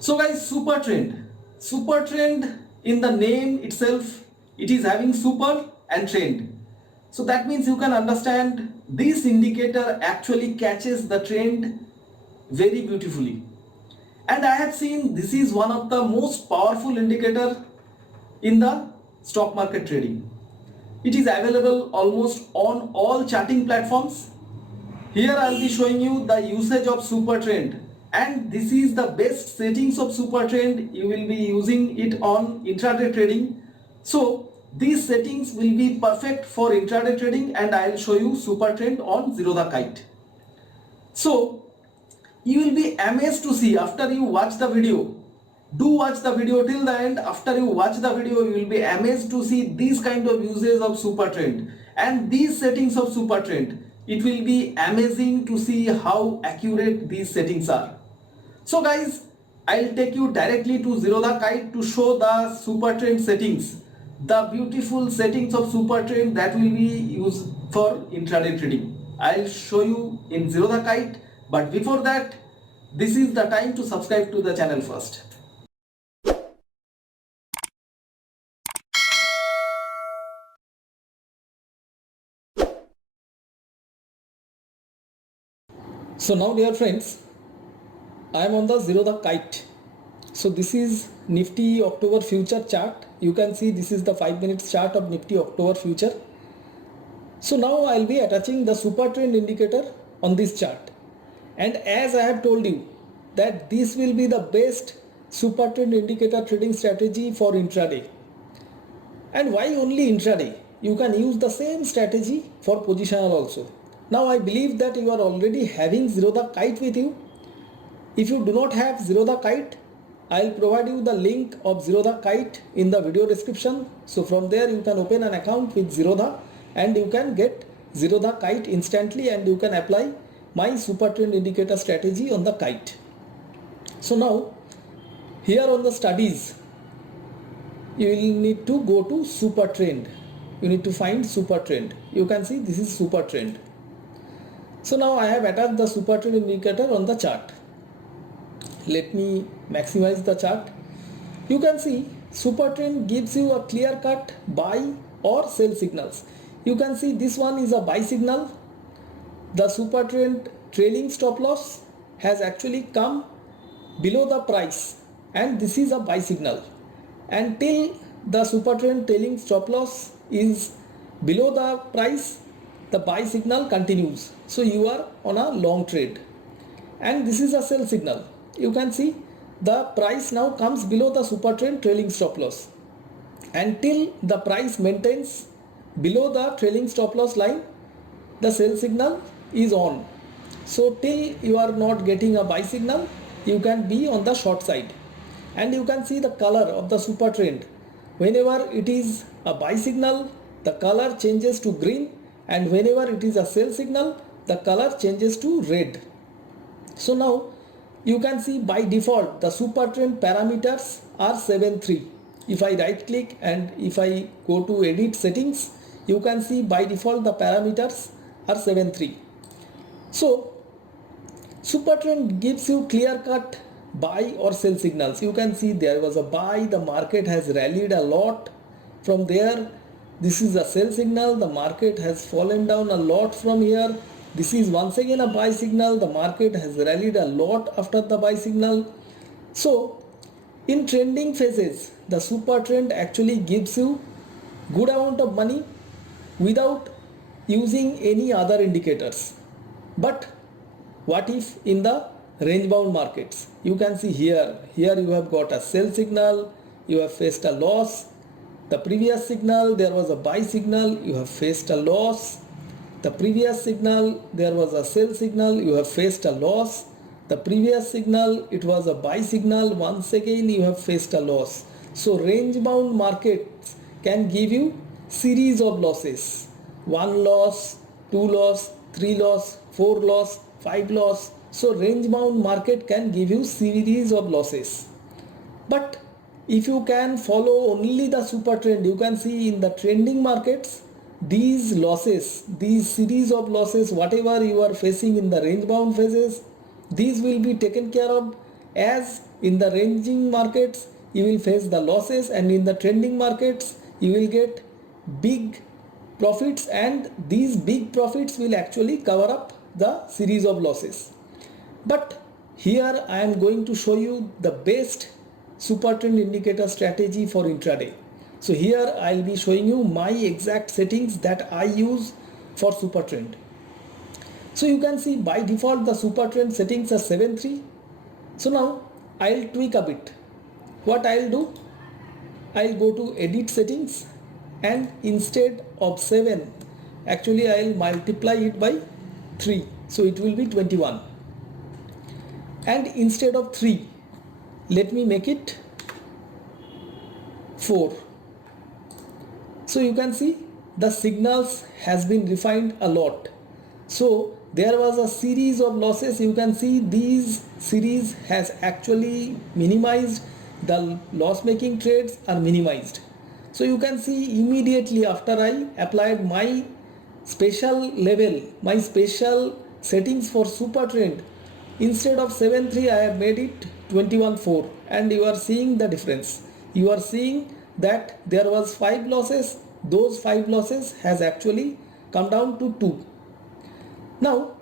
So guys, super trend in the name itself, it is having super and trend. So that means you can understand this indicator actually catches the trend very beautifully. And I have seen this is one of the most powerful indicator in the stock market trading. It is available almost on all charting platforms. Here I will be showing you the usage of super trend, and this is the best settings of super trend. You will be using it on intraday trading. So these settings will be perfect for intraday trading, and I will show you super trend on Zerodha Kite. So you will be amazed to see after you watch the video. Do watch the video till the end. After you watch the video, you will be amazed to see these kind of uses of super trend and these settings of super trend. It will be amazing to see how accurate these settings are. So guys, I'll take you directly to Zerodha Kite to show the super trend settings, the beautiful settings of super trend that will be used for intraday trading. I'll show you in Zerodha Kite, but before that, this is the time to subscribe to the channel first. So now dear friends, I am on the Zerodha Kite. So this is Nifty October future chart. You can see this is the 5 minutes chart of Nifty October future. So now I will be attaching the super trend indicator on this chart. And as I have told you that this will be the best super trend indicator trading strategy for intraday. And why only intraday? You can use the same strategy for positional also. Now I believe that you are already having Zerodha Kite with you. If you do not have Zerodha Kite, I will provide you the link of Zerodha Kite in the video description. So from there you can open an account with Zerodha and you can get Zerodha Kite instantly and you can apply my super trend indicator strategy on the kite. So now here on the studies, you will need to go to super trend. You need to find super trend. You can see this is super trend. So now I have attached the super trend indicator on the chart. Let me maximize the chart. You can see super trend gives you a clear cut buy or sell signals. You can see this one is a buy signal. The super trend trailing stop loss has actually come below the price and this is a buy signal. Until the super trend trailing stop loss is below the price, the buy signal continues. So you are on a long trade. And this is a sell signal. You can see the price now comes below the super trend trailing stop loss. Until the price maintains below the trailing stop loss line, the sell signal is on. So till you are not getting a buy signal, you can be on the short side. And you can see the color of the super trend. Whenever it is a buy signal, the color changes to green, and whenever it is a sell signal, the color changes to red. So now you can see by default the super trend parameters are 7.3. If I right click and if I go to edit settings, you can see by default the parameters are 7.3. So super trend gives you clear cut buy or sell signals. You can see there was a buy, the market has rallied a lot from there. This is a sell signal, the market has fallen down a lot from here. This is once again a buy signal, the market has rallied a lot after the buy signal. So in trending phases, the super trend actually gives you good amount of money without using any other indicators. But what if in the range bound markets? You can see here you have got a sell signal, you have faced a loss. The previous signal there was a buy signal, you have faced a loss. The previous signal there was a sell signal, you have faced a loss. The previous signal it was a buy signal, once again you have faced a loss. So range bound markets can give you series of losses. 1 loss, 2 loss, 3 loss, 4 loss, 5 loss. So range bound market can give you series of losses. But if you can follow only the super trend, you can see in the trending markets, these losses, these series of losses, whatever you are facing in the range bound phases, these will be taken care of as in the ranging markets you will face the losses, and in the trending markets you will get big profits, and these big profits will actually cover up the series of losses. But here I am going to show you the best super trend indicator strategy for intraday. So here I will be showing you my exact settings that I use for super trend. So you can see by default the super trend settings are 7.3. So now I'll tweak a bit. What I'll do, I'll go to edit settings, and instead of 7 actually I'll multiply it by 3, so it will be 21, and instead of 3 let me make it 4. So you can see the signals has been refined a lot. So there was a series of losses. You can see these series has actually minimized, the loss making trades are minimized. So you can see immediately after I applied my special level, my special settings for super trend, instead of 7.3 I have made it 21.4, and you are seeing the difference. You are seeing that there was 5 losses, those 5 losses has actually come down to 2. Now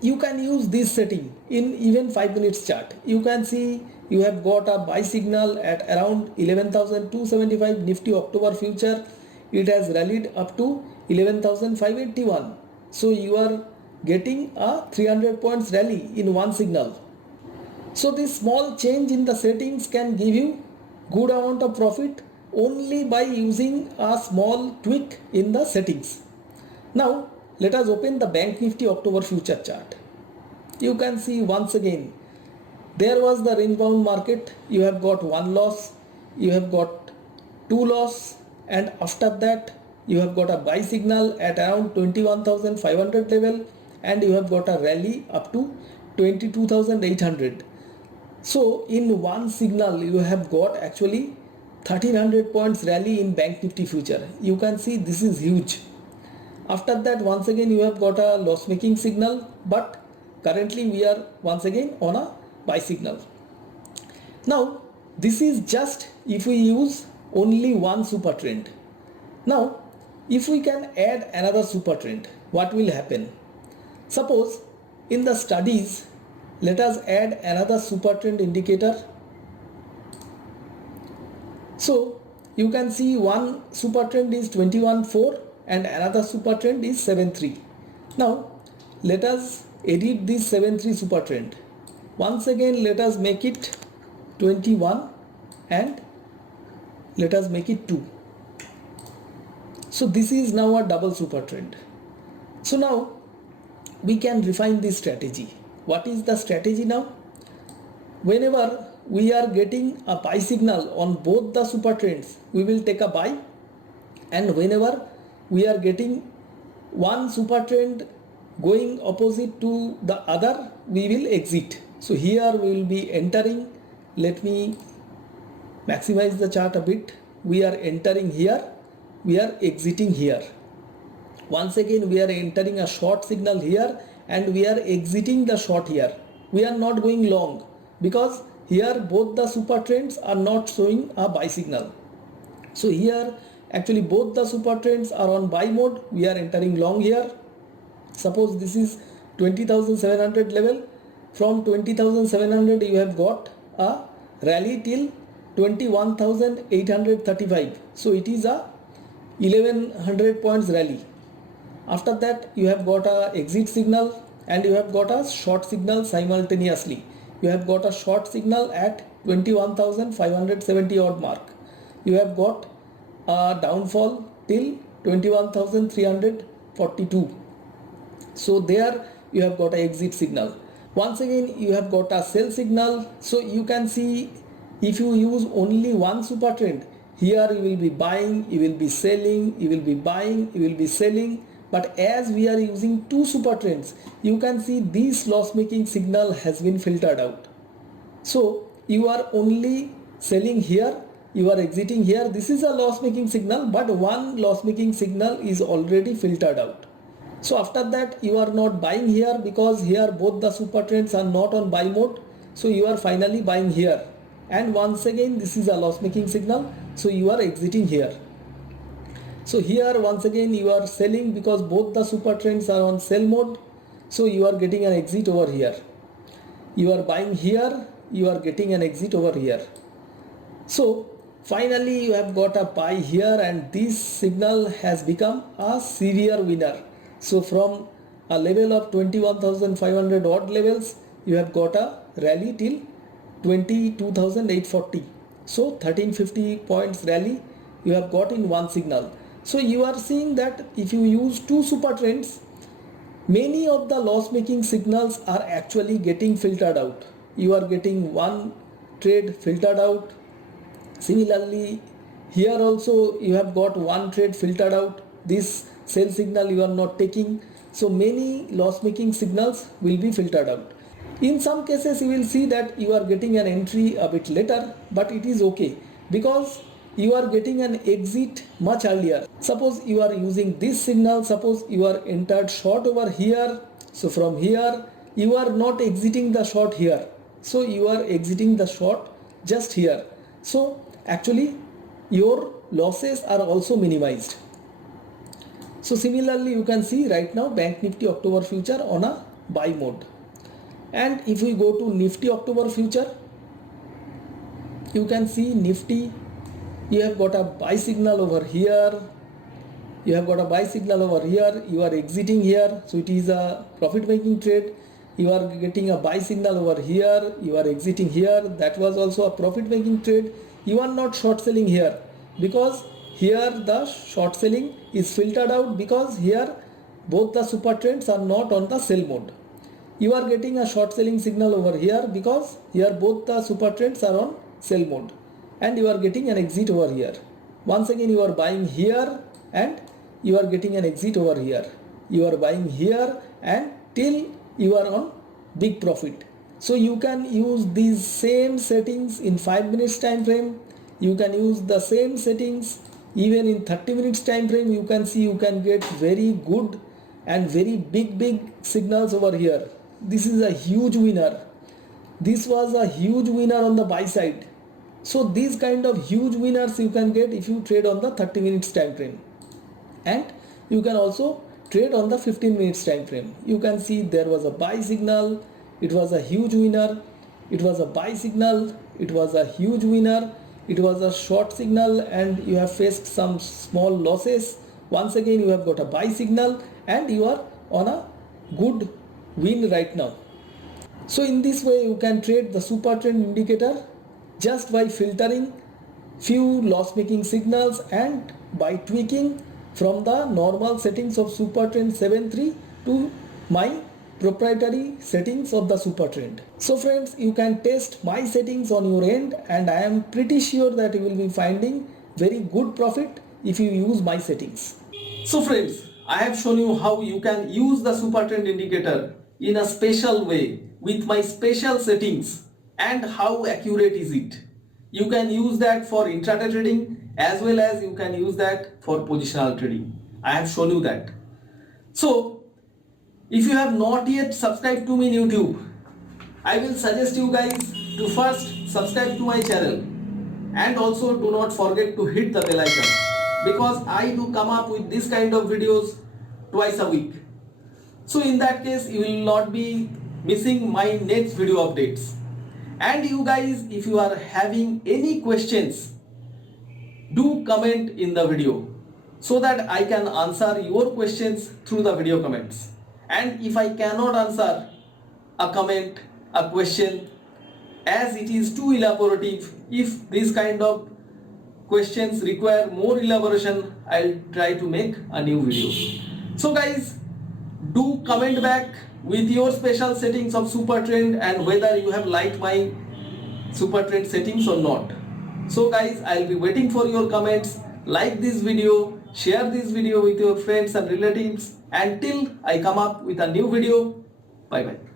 you can use this setting in even 5 minutes chart. You can see you have got a buy signal at around 11,275 Nifty October future. It has rallied up to 11,581. So you are getting a 300 points rally in one signal. So this small change in the settings can give you good amount of profit only by using a small tweak in the settings. Now let us open the Bank Nifty October future chart. You can see once again there was the range bound market. You have got 1 loss, you have got 2 loss, and after that you have got a buy signal at around 21,500 level, and you have got a rally up to 22,800. So in one signal you have got actually 1300 points rally in Bank Nifty future. You can see this is huge. After that once again you have got a loss making signal, but currently we are once again on a buy signal. Now this is just if we use only one super trend. Now if we can add another super trend, what will happen? Suppose in the studies let us add another super trend indicator. So you can see one super trend is 21.4 and another super trend is 7.3. Now let us edit this 7.3 super trend. Once again let us make it 21 and let us make it 2. So this is now a double super trend. So now we can refine this strategy. What is the strategy now? Whenever we are getting a buy signal on both the super trends, we will take a buy, and whenever we are getting one super trend going opposite to the other, we will exit. So here we will be entering. Let me maximize the chart a bit. We are entering here, we are exiting here. Once again we are entering a short signal here and we are exiting the short here. We are not going long because here both the super trends are not showing a buy signal. So here actually both the super trends are on buy mode. We are entering long here. Suppose this is 20,700 level. From 20,700 you have got a rally till 21,835. So it is a 1100 points rally. After that you have got a exit signal and you have got a short signal simultaneously. You have got a short signal at 21,570 odd mark. You have got a downfall till 21,342. So there you have got a exit signal. Once again you have got a sell signal. So you can see if you use only one super trend, here you will be buying, you will be selling, you will be buying, you will be selling. But as we are using two super trends, you can see this loss making signal has been filtered out. So you are only selling here, you are exiting here. This is a loss making signal, but one loss making signal is already filtered out. So after that you are not buying here because here both the super trends are not on buy mode. so you are finally buying here, and once again this is a loss making signal, so you are exiting here. So here once again you are selling because both the super trends are on sell mode, so you are getting an exit over here. You are buying here, you are getting an exit over here. So finally you have got a buy here, and this signal has become a severe winner. So from a level of 21,500 odd levels, you have got a rally till 22,840. So 1350 points rally you have got in one signal. So you are seeing that if you use two super trends, many of the loss making signals are actually getting filtered out. You are getting one trade filtered out. Similarly, here also you have got one trade filtered out. This sell signal you are not taking. So many loss making signals will be filtered out. In some cases you will see that you are getting an entry a bit later, but it is okay because you are getting an exit much earlier. Suppose you are using this signal, suppose you are entered short over here. So from here you are not exiting the short here. So you are exiting the short just here. So actually your losses are also minimized. So similarly you can see right now Bank Nifty October future on a buy mode. And if we go to Nifty October future, you can see Nifty, you have got a buy signal over here, you have got a buy signal over here, you are exiting here, so it is a profit making trade. You are getting a buy signal over here, you are exiting here, that was also a profit making trade. You are not short selling here because here the short selling is filtered out because here both the super trends are not on the sell mode. You are getting a short selling signal over here because here both the super trends are on sell mode, and you are getting an exit over here. Once again you are buying here and you are getting an exit over here. You are buying here and till you are on big profit. So you can use these same settings in 5 minutes time frame. You can use the same settings even in 30 minutes time frame. You can see you can get very good and very big signals over here. This is a huge winner. This was a huge winner on the buy side. So these kind of huge winners you can get if you trade on the 30 minutes time frame, and you can also trade on the 15 minutes time frame. You can see there was a buy signal, it was a huge winner, it was a buy signal, it was a huge winner, it was a short signal, and you have faced some small losses. Once again you have got a buy signal and you are on a good win right now. So in this way you can trade the super trend indicator just by filtering few loss making signals and by tweaking from the normal settings of super trend 7.3 to my proprietary settings of the super trend. So friends, you can test my settings on your end, and I am pretty sure that you will be finding very good profit if you use my settings. So friends, I have shown you how you can use the super trend indicator in a special way with my special settings, and how accurate is it. You can use that for intraday trading as well as you can use that for positional trading. I have shown you that. So if you have not yet subscribed to me in YouTube, I will suggest you guys to first subscribe to my channel, and also do not forget to hit the bell icon, because I do come up with this kind of videos twice a week. So in that case you will not be missing my next video updates. And you guys, if you are having any questions, do comment in the video so that I can answer your questions through the video comments. And if I cannot answer a comment, a question, as it is too elaborative, if this kind of questions require more elaboration, I'll try to make a new video. So guys, do comment back with your special settings of super trend and whether you have liked my super trend settings or not. So guys, I'll be waiting for your comments. Like this video, share this video with your friends and relatives. Until I come up with a new video, bye bye.